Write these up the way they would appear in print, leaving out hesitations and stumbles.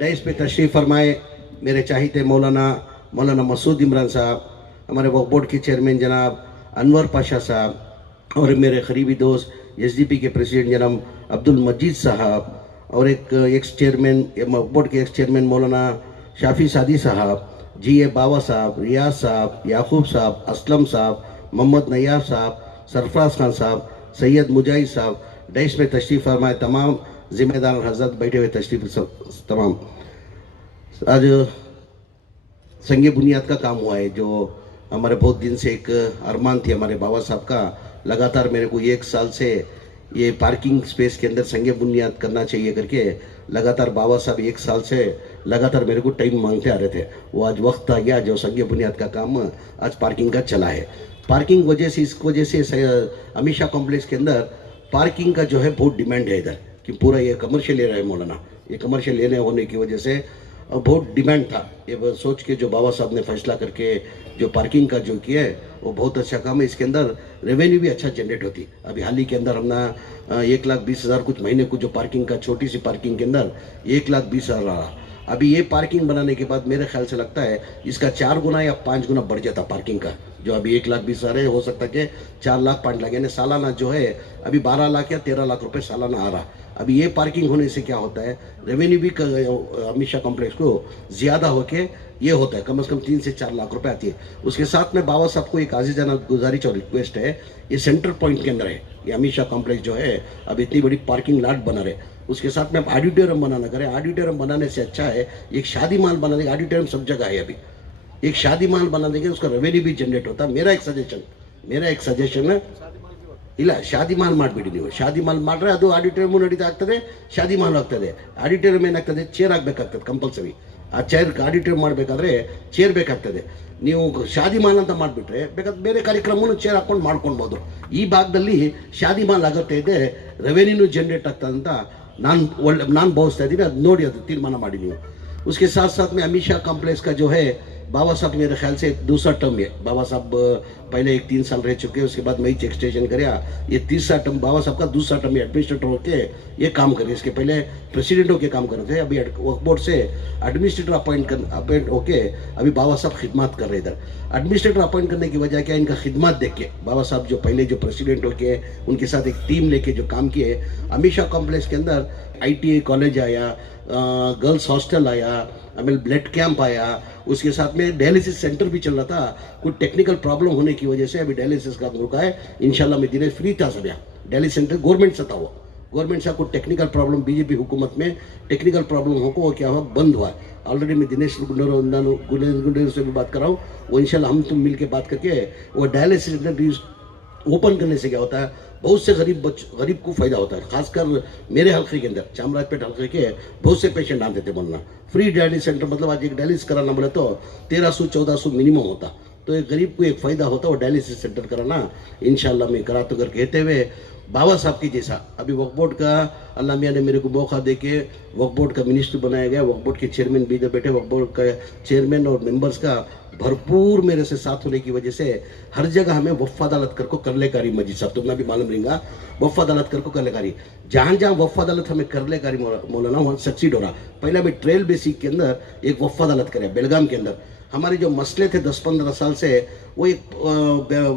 Desk पे तशरीफ़ फरमाए मेरे चाहते मौलाना मसूद इमरान साहब, हमारे वक्फ बोर्ड के चेयरमैन जनाब अनवर पाशा साहब और मेरे करीबी दोस्त एसडीपी के प्रेसिडेंट जनाब अब्दुल मजीद साहब और एक एक्स चेयरमैन वक्फ बोर्ड के एक्स चेयरमैन मौलाना शाफी सादी साहब, जी ए बावा साहब, रियाज साहब, याकूब साहब, असलम साहब, मोहम्मद नैयाब साहब, सरफराज खान साहब, सैयद मुजाहिद साहब, डेस्क में तशरीफ़ फरमाए तमाम ज़िम्मेदार हजरत बैठे हुए तशरीफ़ तमाम। आज संगे बुनियाद का काम हुआ है, जो हमारे बहुत दिन से एक अरमान थी हमारे बाबा साहब का। लगातार मेरे को 1 साल से ये पार्किंग स्पेस के अंदर संगे बुनियाद करना चाहिए करके लगातार बाबा साहब 1 साल से लगातार मेरे को टाइम मांगते आ रहे थे। वो आज वक्त आ गया जो संगे बुनियाद का काम आज पार्किंग का चला है। पार्किंग वजह से इस वजह से अमीर शाह कॉम्प्लेक्स के अंदर पार्किंग का जो है बहुत डिमांड है इधर, कि पूरा ये कमर्शियल एरिया है मौलाना, ये कमर्शियल एरिया होने की वजह से बहुत डिमांड था। ये सोच के जो बाबा साहब ने फैसला करके जो पार्किंग का जो किया है वो बहुत अच्छा काम है। इसके अंदर रेवेन्यू भी अच्छा जनरेट होती। अभी हाल ही के अंदर हमने 1,20,000 कुछ महीने को जो पार्किंग का छोटी सी पार्किंग के अंदर 1,20,000 रहा। अभी ये पार्किंग बनाने के बाद मेरे ख्याल से लगता है इसका 4 गुना या 5 गुना बढ़ जाता पार्किंग का। जो अभी 1,20,000 है हो सकता है कि 4 लाख 5 लाख, यानी सालाना जो है अभी 12 लाख या 13 लाख रुपए सालाना आ रहा। अभी ये पार्किंग होने से क्या होता है, रेवेन्यू भी अमीर शाह कॉम्प्लेक्स को ज़्यादा होके ये होता है, कम से कम 3 से 4 लाख रुपए आती है। उसके साथ में बाबा साहब को एक आजीजाना गुजारिश और रिक्वेस्ट है, ये सेंटर पॉइंट के अंदर है ये अमीर शाह कॉम्प्लेक्स जो है, अब इतनी बड़ी पार्किंग लॉट बना रहे, उसके साथ में आप ऑडिटोरियम बनाना करें। ऑडिटोरियम बनाने से अच्छा है एक शादी माल बना देंगे। ऑडिटोरियम सब जगह है, अभी एक शादी माल बना देंगे, उसका रेवेन्यू भी जनरेट होता है। मेरा एक सजेशन है, ಇಲ್ಲ ಶಾದಿ ಮಾಲ್ ಮಾಡಿಬಿಡಿ ನೀವು। ಶಾದಿ ಮಾಲ್ ಮಾಡ್ರೆ ಅದು ಆಡಿಟೋರಿಯಂ ನಡೀತಾ ಆಗ್ತದೆ, ಶಾದಿ ಮಾಲ್ ಆಗ್ತದೆ। ಆಡಿಟೋರಿಯಂ ಏನಾಗ್ತದೆ, ಚೇರ್ ಆಗಬೇಕಾಗ್ತದೆ ಕಂಪಲ್ಸರಿ। ಆ ಚೇರ್ ಆಡಿಟೋರಿಯಂ ಮಾಡಬೇಕಾದ್ರೆ ಚೇರ್ ಬೇಕಾಗ್ತದೆ। ನೀವು ಶಾದಿ ಮಾಲ್ ಅಂತ ಮಾಡಿಬಿಟ್ರೆ ಬೇಕಾದ್ರೆ ಬೇರೆ ಕಾರ್ಯಕ್ರಮವನ್ನು ಚೇರ್ ಹಾಕೊಂಡು ಮಾಡ್ಕೊಳ್ಬೋದು। ಈ ಭಾಗದಲ್ಲಿ ಶಾದಿ ಮಾಲ್ ಆಗುತ್ತೆ ಇದೆ, ರೆವೆನ್ಯೂ ಜನರೇಟ್ ಆಗ್ತದೆ ಅಂತ ನಾನು ಭಾವಿಸ್ತಾ ಇದ್ದೀನಿ। ಅದು ನೋಡಿ ಅದು ತೀರ್ಮಾನ ಮಾಡಿ ನೀವು। उसके साथ साथ में अमीर शाह कॉम्प्लेक्स का जो है बाबा साहब मेरे ख्याल से दूसरा टर्म है। बाबा साहब पहले 3 साल रह चुके हैं, उसके बाद मैं एक्सटेंशन कराया, ये तीसरा टर्म बाबा साहब का दूसरा टर्म है। एडमिनिस्ट्रेटर होके ये काम करे, इसके पहले प्रेसिडेंट होके काम कर रहे थे। अभी वक्फ बोर्ड से एडमिनिस्ट्रेटर अपॉइंट होके अभी बाबा साहब खिदमत कर रहे। इधर एडमिनिस्ट्रेटर अपॉइंट करने की वजह क्या, इनका खिदमत देख के बाबा साहब जो पहले जो प्रेसिडेंट होके उनके साथ एक टीम लेके जो काम किए। अमीर शाह कॉम्प्लेक्स के अंदर ITA कॉलेज आया, गर्ल्स हॉस्टल आया, हमें ब्लड कैंप आया, उसके साथ में डायलिसिस सेंटर भी चल रहा था। कुछ टेक्निकल प्रॉब्लम होने की वजह से अभी डायलिसिस का रुका है। इंशाल्लाह में दिनेश फ्री था सब। डायलिसिस सेंटर गवर्नमेंट से था, वो गवर्नमेंट से कुछ टेक्निकल प्रॉब्लम बीजेपी हुकूमत में टेक्निकल प्रॉब्लम होकर वो क्या हुआ, बंद हुआ। ऑलरेडी मैं दिनेश गुंडेर से भी बात कर रहा हूँ, वो इंशाल्लाह हम तुम मिल के बात करके वो डायलिसिस सेंटर ओपन करने से क्या होता है, बहुत से गरीब को फायदा होता है। खासकर मेरे हल्के के अंदर चामराजपेट हल्के के बहुत से पेशेंट आते थे बोलना फ्री डायलिसिस सेंटर, मतलब आज एक डायलिसिस कराना बोले तो 1300-1400 मिनिमम होता, तो एक गरीब को एक फ़ायदा होता है वो डायलिसिस सेंटर कराना। इंशाल्लाह मैं करा तो कर कहते हुए बाबा साहब की जैसा अभी वक्फ बोर्ड का अल्लाह मियाँ ने मेरे को मौका दे के वक्फ बोर्ड का मिनिस्टर बनाया गया। वक्फ बोर्ड के चेयरमैन भी इधर बैठे, वक्फ बोर्ड का चेयरमैन और मेंबर्स का भरपूर मेरे से साथ होने की वजह से हर जगह हमें वफ़ अदालत कर को कर लेकारी मजीद साहब तुमने भी मालूम रहेगा, वफ़ अदालत कर को कर लेकारी जहाँ जहाँ वफ़ अदालत हमें कर लेकारी मौलाना वहाँ सक्सीड हो रहा। पहले अभी ट्रेल बेसिक के अंदर एक वफ़ अदालत करे बेलगाम के अंदर। हमारे जो मसले थे 10-15 साल से वो एक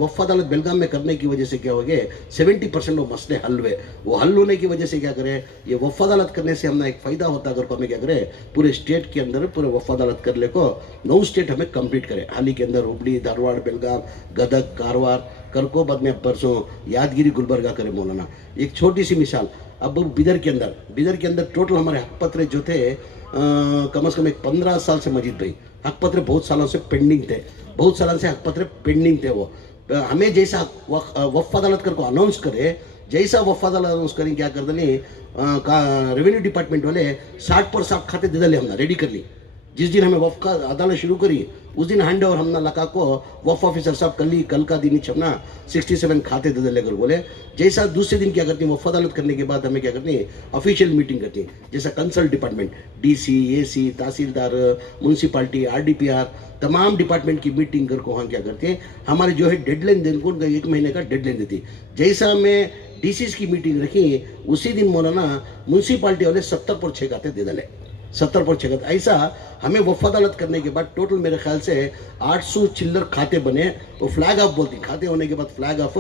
वफ़ अदालत बेलगाम में करने की वजह से क्या हो गए, 70% वो मसले हल हुए। वो हल होने की वजह से क्या करें, ये वफ़ अदालत करने से हमने एक फ़ायदा होता अगर को हमें क्या करें, पूरे स्टेट के अंदर पूरे वफ़ अदालत कर ले को 9 स्टेट हमें कंप्लीट करें। हाल ही के अंदर हुबली, धारवाड़, बेलगाम, गदग, कारवार कर को बाद में परसों यादगिरी, गुलबर्गा करें मौलाना। एक छोटी सी मिसाल, अब बिदर के अंदर टोटल हमारे हक पत्र जो थे कम से कम एक 15 साल से मजीद भाई हक पत्र बहुत सालों से पेंडिंग थे, बहुत सालों से हक पत्र पेंडिंग थे। वो हमें जैसा वफ़ अदालत कर को अनाउंस करे, जैसा वफ़ अदालत अनाउंस करें क्या कर दें, रेवेन्यू डिपार्टमेंट वाले 60% खाते दे दे हमने रेडी कर ली। जिस दिन हमें वफ़ का अदालत शुरू करी उस दिन हैंड ओवर हमने लगा को वफ़ ऑफिसर साहब कल का दिन ही छपना 67 खाते दे लेकर बोले। जैसा दूसरे दिन क्या करती है वफ़ अदालत करने के बाद हमें क्या करती है ऑफिशियल मीटिंग करती है, जैसा कंसल्ट डिपार्टमेंट DC, AC, तहसीलदार, म्यूनसिपाल्टी, RDPR तमाम डिपार्टमेंट की मीटिंग कर को वहाँ क्या करते हैं हमारे जो है डेडलाइन दिन को 1 महीने का डेडलाइन देती। जैसा मैं DCs की मीटिंग रखी उसी दिन मौलाना म्यूनसिपाल्टी वाले 70 पर 6 खाते दे डाले। 70% ऐसा हमें वफ़ अदालत करने के बाद टोटल मेरे ख्याल से 800 चिल्लर खाते बने। वो फ्लैग ऑफ बोलती, खाते होने के बाद फ्लैग ऑफ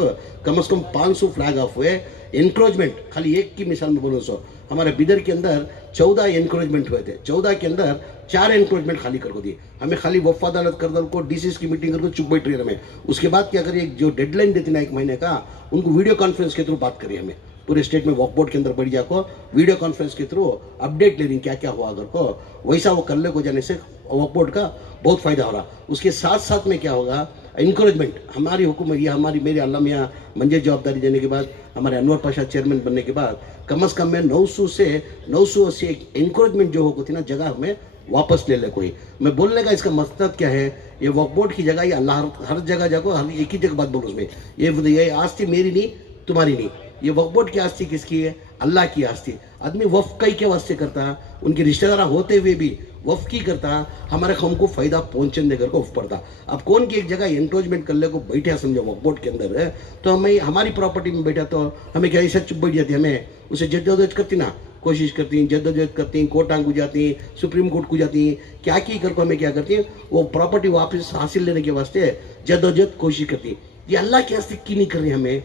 कम से कम 500 फ्लैग ऑफ हुए। इंक्रोचमेंट खाली एक की मिसाल में बोलूँ सो हमारे बिदर के अंदर 14 इंक्रोचमेंट हुए थे, 14 के अंदर 4 इंक्रोचमेंट खाली कर दिए। हमें खाली वफ़ अदालत कर दल को डीसीएस की मीटिंग करके चुप बैठ रही है हमें। उसके बाद क्या करिए, जो डेडलाइन देती ना 1 महीने का, उनको वीडियो कॉन्फ्रेंस के थ्रू बात करिए। हमें पूरे स्टेट में वक्फ बोर्ड के अंदर बढ़िया को वीडियो कॉन्फ्रेंस के थ्रू अपडेट ले रही क्या क्या हुआ, अगर को वैसा वो करने को जाने से वक्फ बोर्ड का बहुत फायदा हो रहा। उसके साथ साथ में क्या होगा, इंकरेजमेंट हमारी हुकूमत, ये हमारी मेरे अल्लाह मियाँ मंजे जवाबदारी देने के बाद, हमारे अनवर पाशा चेयरमैन बनने के बाद कम से कम में 900 से 980 इंकरेजमेंट जो होती ना जगह हमें वापस ले ले कोई। मैं बोलने का इसका मकसद क्या है, ये वक्फ बोर्ड की जगह, ये अल्लाह हर जगह जाको, हर एक ही जगह बात बोलो उसमें, ये आस्ती मेरी नहीं तुम्हारी नहीं, ये वक्फ बोर्ड की आस्ती किसकी है, अल्लाह की आस्ती। आदमी वफ़ कई के वास्ते करता, उनके रिश्तेदार होते हुए भी वफ़ की करता, हमारे कौम को फ़ायदा पहुँचने देकर को वफ़ पड़ता। अब कौन की एक जगह एनक्रोचमेंट कर ले को बैठा समझो वक्फ बोर्ड के अंदर है, तो हमें हमारी प्रॉपर्टी में बैठा तो हमें क्या ऐसा चुप बैठ जाती, हमें उसे जद्दोजहद करती ना, कोशिश करती, जद्दोजहद करती, कोर्टांग को जाती, सुप्रीम कोर्ट को जाती, क्या की कर को हमें क्या करती है, वो प्रॉपर्टी वापस हासिल लेने के वास्ते जद्दोजहद कोशिश करती। ये अल्लाह की आस्ते की नहीं कर रही, हमें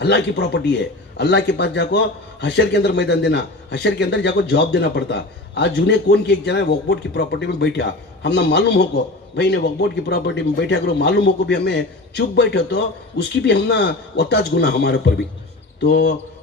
अल्लाह की प्रॉपर्टी है, अल्लाह के पास जाको हशर के अंदर मैदान देना, हशर के अंदर जाको जवाब देना पड़ता। आज जुने कौन की एक जना वक्फ बोर्ड की प्रॉपर्टी में बैठा, हम ना मालूम हो को भाई ने वक्फ बोर्ड की प्रॉपर्टी में बैठा करो, मालूम हो को भी हमें चुप बैठे तो उसकी भी हम ना वताज गुना हमारे ऊपर भी। तो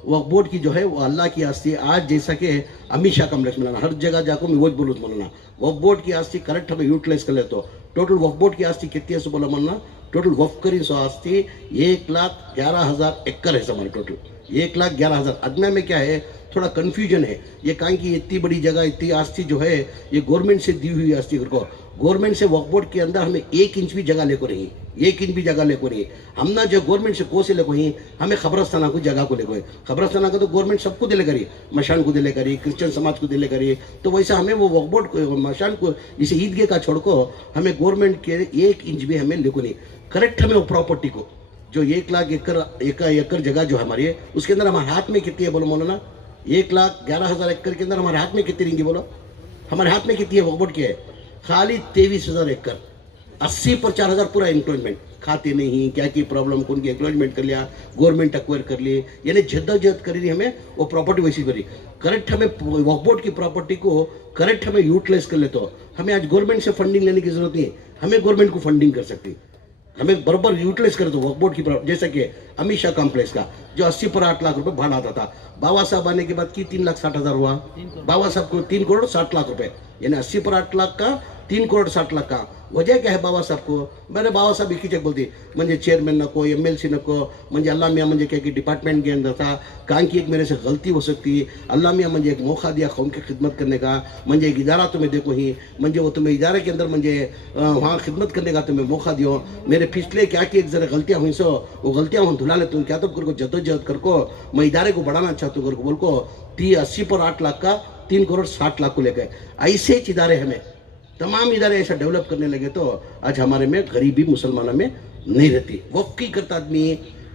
वक्फ बोर्ड की जो है वो अल्लाह की आस्ती। आज जैसा कि अमित शाह कम्प्लेक्स में हर जगह जाको मैं वो बोलूँ बोलना, वक्फ बोर्ड की आस्ती करेक्ट हमें यूटिलाइज कर ले तो टोटल वक्फ बोर्ड की आस्ती कितनी है सो बोला मानना, टोटल वक्फ करी सो आस्ती 1,11,000 एकड़ है हमारे टोटल 1,11,000। अदना में क्या है, थोड़ा कन्फ्यूजन है ये, कहाँ की इतनी बड़ी जगह इतनी आस्ती जो है ये गवर्नमेंट से दी हुई आस्ती को, गवर्नमेंट से वक्फ बोर्ड के अंदर हमें 1 इंच भी जगह लेको नहीं, 1 इंच भी जगह लेको नहीं। हम ना जो गवर्नमेंट से को से लेको ही, हमें खबरस्ताना को जगह को लेको है, खबरस्ताना का तो गवर्नमेंट सबको दिले करी, मशान को दिले करी, क्रिश्चियन समाज को दिले करी, तो वैसा हमें वो वक्फ बोर्ड को मशान को इसे ईदगाह का छोड़ को हमें गवर्नमेंट के 1 इंच भी हमें लेको नहीं। करेक्ट हमें वो प्रॉपर्टी को जो 1,00,000 एकड़ जगह जो हमारी है उसके अंदर हमारे हाथ में कितनी है बोलो मौलाना, 1,11,000 एकड़ के अंदर हमारे हाथ में कितनी रहेंगी बोलो, हमारे हाथ में कितनी है वक्फ बोर्ड की है, खाली 23,000 एकड़, 80 पर 4,000 पूरा इंक्रोचमेंट, खाते नहीं क्या की प्रॉब्लम कौन की इंक्रोचमेंट कर लिया, गवर्नमेंट एक्वायर कर लिए, यानी जद्दोजहद करी हमें वो प्रॉपर्टी वैसी करी। करेक्ट हमें वक्फ बोर्ड की प्रॉपर्टी को करेक्ट हमें यूटिलाइज कर ले तो हमें आज गवर्नमेंट से फंडिंग लेने की जरूरत नहीं, हमें गवर्नमेंट को फंडिंग कर सकती, हमें बराबर यूटिलाइज करे तो वक्फ बोर्ड की जैसा कि अमित शाह कॉम्प्लेक्स का जो 80 पर 8 लाख रुपए भाड़ा आता था, बाबा साहब आने के बाद की 3,60,000 हुआ, बाबा साहब को 3 करोड़ 60 लाख रुपए, यानी 80 पर 8 लाख का 3 करोड़ 60 लाख का। वजह क्या है बाबा साहब को, मैंने बाबा साहब एक ही चेक बोलती म्हणजे चेयरमैन नको, MLC नको, म्हणजे अल्लाह मियाँ म्हणजे क्या कि डिपार्टमेंट के अंदर था, कहाँ की एक मेरे से गलती हो सकती, अल्लाह मियाँ म्हणजे एक मौका दिया कौम की खिदमत करने का, म्हणजे एक इदारा तुम्हें देखो ही, म्हणजे वो तुम्हें इदारे के अंदर म्हणजे वहाँ खिदमत करने का तुम्हें मौका दियो, मेरे पिछले क्या की एक जरा गलतियाँ हुई सो वो गलतियाँ हम धुला ले, तुम क्या तो कर को जद्दोजहद कर को मैं इदारे को बढ़ाना चाहता हूँ कर को बोल को 80 पर 8 लाख का 3 करोड़ 60 लाख को लेकर ऐसे इदारे हमें तमाम इदारे ऐसा डेवलप करने लगे तो आज हमारे में गरीबी मुसलमानों में नहीं रहती। वक्फ की करता आदमी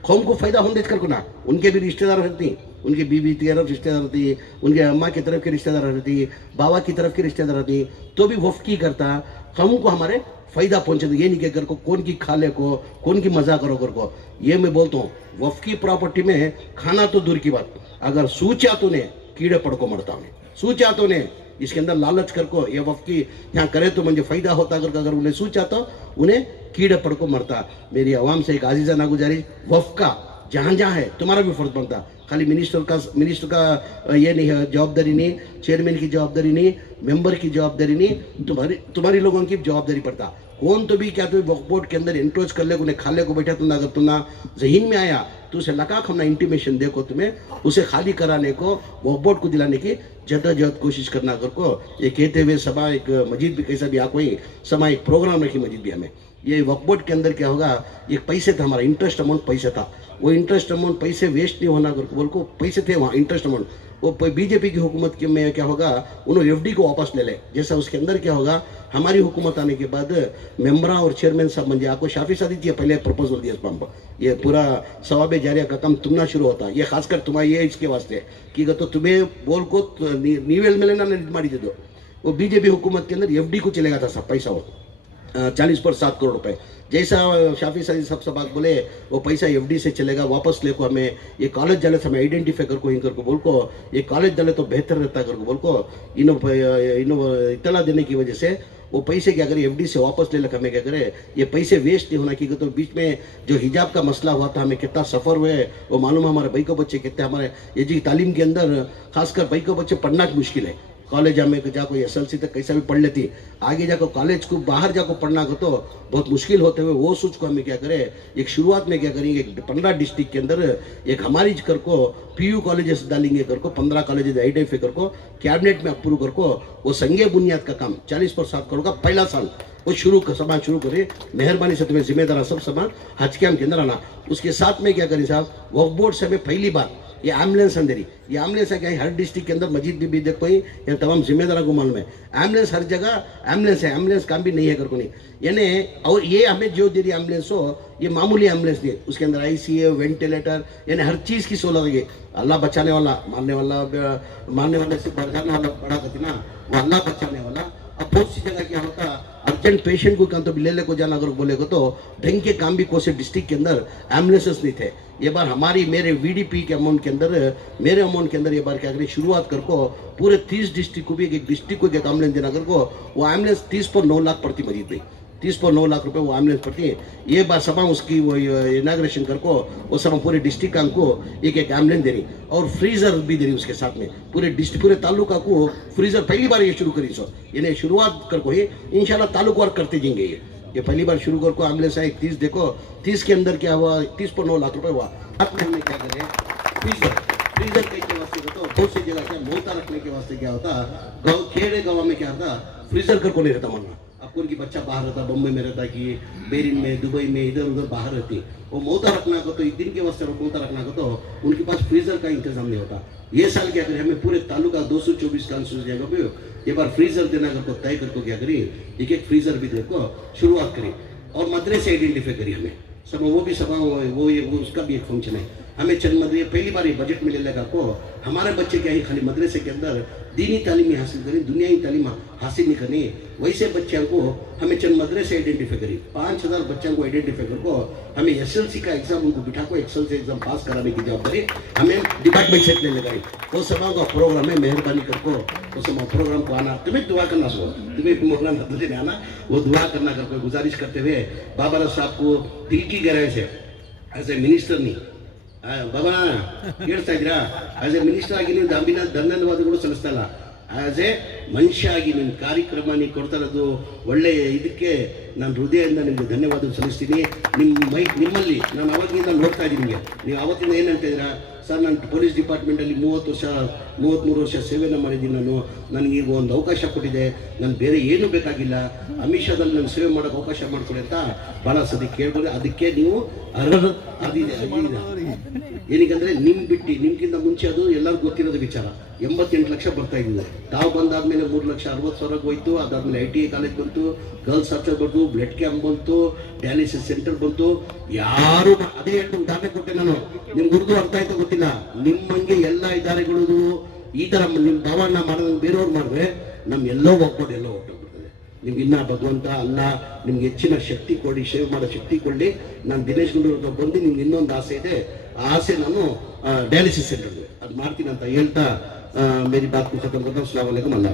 कौम को फायदा होने देकर को ना, उनके भी रिश्तेदार रहती, उनके बीवी की तरफ रिश्तेदार रहती, उनके अम्मा की तरफ के रिश्तेदार रहती, बाबा की तरफ के रिश्तेदार रहती, तो भी वक्फ की करता कौम को हमारे फायदा पहुंचे। ये नहीं कहकर को कौन की खाले को कौन की मजा करो कर को, ये मैं बोलता हूँ वक्फ की प्रॉपर्टी में खाना तो दूर की बात, अगर सूचा तो ने कीड़े पड़ को मरता उन्हें, सूचा तो ने इसके अंदर लालच कर को ये वक्फ की यहाँ करे तो मुझे फायदा होता, अगर उन्हें सूचा तो उन्हें कीड़े पड़ को मरता। मेरी आवाम से एक आजीजा ना गुजारिश, वक्फ का जहाँ जहाँ है तुम्हारा भी फर्ज बनता, खाली मिनिस्टर का ये नहीं है जवाबदारी नहीं, चेयरमैन की जवाबदारी नहीं, मेंबर की जवाबदारी नहीं, तुम्हारी लोगों की जवाबदारी पड़ता। कौन तो भी क्या तो वक्फ बोर्ड के अंदर इंट्रोच कर ले उन्हें खाले को बैठा तुम, अगर तुम जहीन में आया तो उसे लगा हमने इंटीमेशन देखो तुम्हें उसे खाली कराने को वक्फ बोर्ड को दिलाने की जद्दोजहद कोशिश करना कर को। ये कहते हुए सभा एक मस्जिद भी कैसा भी आ कोई समा एक प्रोग्राम रखी मस्जिद भी हमें, ये वक्फ बोर्ड के अंदर क्या होगा, एक पैसे था हमारा इंटरेस्ट अमाउंट पैसा था, वो इंटरेस्ट अमाउंट पैसे वेस्ट नहीं होना कर बोल को पैसे थे वहाँ इंटरेस्ट अमाउंट, वो बीजेपी की हुकूमत के में क्या होगा, उन्होंने एफडी को वापस ले ले। जैसा उसके अंदर क्या होगा, हमारी हुकूमत आने के बाद मेंबरा और चेयरमैन साहब म्हणजे आपको शाफी सादी थी पहले प्रपोजल दिया पंप, ये पूरा सवाब जारिया का काम तुमना शुरू होता, ये खासकर तुम्हारा ये इसके वास्ते कि तो तुम्हें बोल को नीवेल में लेना मारी दे दो। वो बीजेपी हुकूमत के अंदर एफडी को चलेगा था सब पैसा, वो 40 पर 7 करोड़ रुपए। जैसा शाफी सादी सबसे बात बोले वो पैसा एफडी से चलेगा, वापस ले को हमें ये कॉलेज डाले हमें आइडेंटिफाई कर को हिंकर को बोल को ये कॉलेज डाले तो बेहतर रहता कर को बोल को इनो इतला देने की वजह से वो पैसे क्या करे एफडी से वापस ले लगा, हमें क्या करे ये पैसे वेस्ट नहीं होना की। तो बीच में जो हिजाब का मसला हुआ था, हमें कितना सफ़र हुए वो मालूम है। हमारे भाई को बच्चे कितने हमारे ये जी तालीम के अंदर खासकर भाई को बच्चे पढ़ना मुश्किल है। कॉलेज में जाको SLC तक कैसा भी पढ़ लेती, आगे जाकर कॉलेज को बाहर जाकर पढ़ना को तो बहुत मुश्किल होते हुए वो सोच को हमें क्या करें, एक शुरुआत में क्या करेंगे 15 डिस्ट्रिक्ट के अंदर एक हमारी कर को PU कॉलेजेस डालेंगे कर को 15 कॉलेजेस आइडेंटिफाई कर को कैबिनेट में अप्रूव कर को वो संघीय बुनियाद का काम 40 पर 7 करोड़ का पहला साल वो समाज शुरू करे। मेहरबानी से तुम्हें जिम्मेदार सब समाज हज कैम्प के अंदर आना। उसके साथ में क्या करें साहब, वक्फ बोर्ड से हमें पहली बार ये एम्बुलेंस अंदर ही, ये एम्बुलेंस है क्या हर डिस्ट्रिक्ट के अंदर मस्जिद भी देखो ही ये तमाम जिम्मेदारों को मालूम है। एम्बुलेंस हर जगह एम्बुलेंस है, एम्बुलेंस काम भी नहीं है कर को नहीं यानी। और ये हमें जो दे रही एम्बुलेंस हो ये मामूली एम्बुलेंस नहीं है, उसके अंदर ICU वेंटिलेटर यानी हर चीज़ की सहूलत है। अल्लाह बचाने वाला मारने वाले से बचाने वाला बड़ा कहती ना, वो अल्लाह बचाने वाला। अब बहुत सी जगह क्या होता अर्जेंट पेशेंट को कहाँ तो ले को जाना अगर बोले को तो ढंग के काम भी कोसे डिस्ट्रिक्ट के अंदर एम्बुलेंसेस नहीं थे। ये बार हमारी मेरे VDP के अमाउंट के अंदर मेरे अमाउंट के अंदर ये बार क्या करें शुरुआत कर को पूरे 30 डिस्ट्रिक्ट को भी एक डिस्ट्रिक्ट को एक एम्बुलेंस देना कर को वो एम्बुलेंस 30 पर 9 लाख पड़ती मरीज में, 30 पर 9 लाख रुपए वो एम्बुलेंस पड़ती है। ये बार सभा उसकी वो इनाग्रेशन कर को वो सब पूरे डिस्ट्रिक्ट का को एक एम्बुलेंस दे रही और फ्रीजर भी दे रही उसके साथ में पूरे डिस्ट्रिक्ट पूरे तालुका को फ्रीजर पहली बार ये शुरू करी सो यानी शुरुआत कर को ही इंशाल्लाह तालुका वर्क करते जाएंगे। ये पहली बार शुरू कर को एम्बुलेंस है 30 देखो 30 के अंदर क्या हुआ 30 पर 9 लाख रुपए हुआ। अब हमने क्या करें फ्रीजर के वास्ते तो बहुत सी जगह क्या मोता रखने के वास्ते क्या होता गाँव खेड़े गाँव में क्या होता फ्रीजर कर को नहीं रहता मानना। आपको उनकी बच्चा बाहर रहता, बम्बई में रहता कि बेरिन में दुबई में इधर उधर बाहर रहती, वो मोता रखना को तो एक दिन के वास्ते मोता रखना को तो उनके पास फ्रीजर का इंतजाम नहीं होता। ये साल क्या करें हमें पूरे तालुका 224 कॉन्स्टिट्यूंसी जगह पे ये बार फ्रीजर देना कर तय करके क्या करी एक फ्रीजर भी देखो शुरुआत करी और मदरसे आइडेंटिफाई करी हमें सब वो भी सभा वो उसका भी एक फंक्शन है। हमें चंद मदरसे पहली बार ये बजट में ले लगा को हमारे बच्चे क्या है खाली मदरसे के अंदर दीनी तालीम हासिल करें, दुनियाई तालीम हासिल नहीं करनी, वैसे बच्चों को हमें चंद मदरसे आइडेंटिफाई करी 5000 बच्चों को आइडेंटिफाई करको हमें SLC का एग्जाम उनको बिठा को SLC एग्जाम पास कराने की जवाबदारी हमें डिपार्टमेंट से ले लगाई। वो सभा का प्रोग्राम है, मेहरबानी करको वो सब प्रोग्राम को आना, तुम्हें दुआ करना सो तुम्हें प्रोग्राम तुझे आना वो दुआ करना करको गुजारिश करते हुए बाबा साहब को दिल की गहराई से एज ए मिनिस्टर नहीं बाबा ಹೇಳ್ತಾ ಇದ್ದೀರಾ ಆಸ್ ಎ ಮಿನಿಸ್ಟರ್ ಆಗಿ ನೀವು ಧನ್ಯವಾದಗಳು ಸಲ್ಲಿಸ್ತಲ್ಲ, ಆಸ್ ಎ ಮನುಷ್ಯ ಆಗಿ ನಿಮ್ಮ ಕಾರ್ಯಕ್ರಮ ನೀವು ಕೊಡ್ತಾ ಇರೋದು ಒಳ್ಳೆಯ ಇದಕ್ಕೆ ನಾನು ಹೃದಯದಿಂದ ನಿಮಗೆ ಧನ್ಯವಾದ ಸಲ್ಲಿಸ್ತೀನಿ। ನಿಮ್ಮಲ್ಲಿ ನಾನು ಅವಾಗಿಂದ ನೋಡ್ತಾ ಇದ್ದೀನಿ ನಿಮಗೆ ನೀವು ಅವತ್ತಿಂದ ಏನಂತ ಇದ್ದೀರಾ ಸರ್ ನಾನು ಪೊಲೀಸ್ ಡಿಪಾರ್ಟ್ಮೆಂಟಲ್ಲಿ 33 ವರ್ಷ ಸೇವೆನ ಮಾಡಿದ್ದೀನಿ, ನನಗೆ ಈಗ ಒಂದು ಅವಕಾಶ ಕೊಟ್ಟಿದೆ, ನಾನು ಬೇರೆ ಏನೂ ಬೇಕಾಗಿಲ್ಲ, ಅಮಿತ್ ಶಾದಲ್ಲಿ ನಾನು ಸೇವೆ ಮಾಡೋಕ್ಕೆ ಅವಕಾಶ ಮಾಡಿಕೊಡಿ ಅಂತ ಭಾಳ ಸತಿ ಕೇಳ್ಬೋದು। ಅದಕ್ಕೆ ನೀವು ಏನಕ್ಕಂದ್ರೆ ನಿಮ್ಗಿಂತ ಮುಂಚೆ ಅದು ಎಲ್ಲರಿಗೂ ಗೊತ್ತಿರೋದು ವಿಚಾರ 88 ಲಕ್ಷ ಬರ್ತಾ ಇದ್ದಿಲ್ಲ, ತಾವು ಬಂದಾದ್ಮೇಲೆ 3,60,000 ಹೋಯ್ತು, ಅದಾದ್ಮೇಲೆ ITI ಕಾಲೇಜ್ ಬಂತು, ಗರ್ಲ್ಸ್ ಹಾಸ್ಟೆಲ್ ಬಂತು, ಬ್ಲಡ್ ಕ್ಯಾಂಪ್ ಬಂತು, ಡಯಾಲಿಸಿಸ್ ಸೆಂಟರ್ ಬಂತು, ಯಾರು ಅದೇ ಹೇಳ್ತು ದಾಖಲೆ ಕೊಟ್ಟೆ ನಾನು ನಿಮ್ಗೆ ಉರ್ದು ಅರ್ಥ ಆಯ್ತು ಗೊತ್ತಿಲ್ಲ, ನಿಮ್ಮಂಗೆ ಎಲ್ಲ ಇದಾರೆಗಳು ಈ ತರ ನಿಮ್ಮ ಭಾವನ ಮಾಡೋದು ಬೇರೆಯವ್ರು ಮಾಡಿದ್ರೆ ಎಲ್ಲೋ ಹೋಗ್ಬೋದು ಎಲ್ಲೋ ಹೊಟ್ಟೋಗ್ಬಿಡ್ತದೆ। ನಿಮ್ಗೆ ಇನ್ನ ಭಗವಂತ ಅಲ್ಲ ನಿಮ್ಗೆ ಹೆಚ್ಚಿನ ಶಕ್ತಿ ಕೊಡಿ, ಸೇವೆ ಮಾಡೋ ಶಕ್ತಿ ಕೊಡಲಿ। ನಾನು ದಿನೇಶ್ ಗುಂಡೂರು ಬಂದು ನಿಮ್ಗೆ ಇನ್ನೊಂದು ಆಸೆ ಇದೆ, ಆ ಆಸೆ ನಾನು ಡಯಾಲಿಸಿಸ್ ಸೆಂಟರ್ ಅದು ಮಾಡ್ತೀನಿ ಅಂತ ಹೇಳ್ತಾ ಮೇರಿ ಬಾತ್ ಖತಮ್ करता हूं। अस्सलाम वालेकुम। अल्लाह।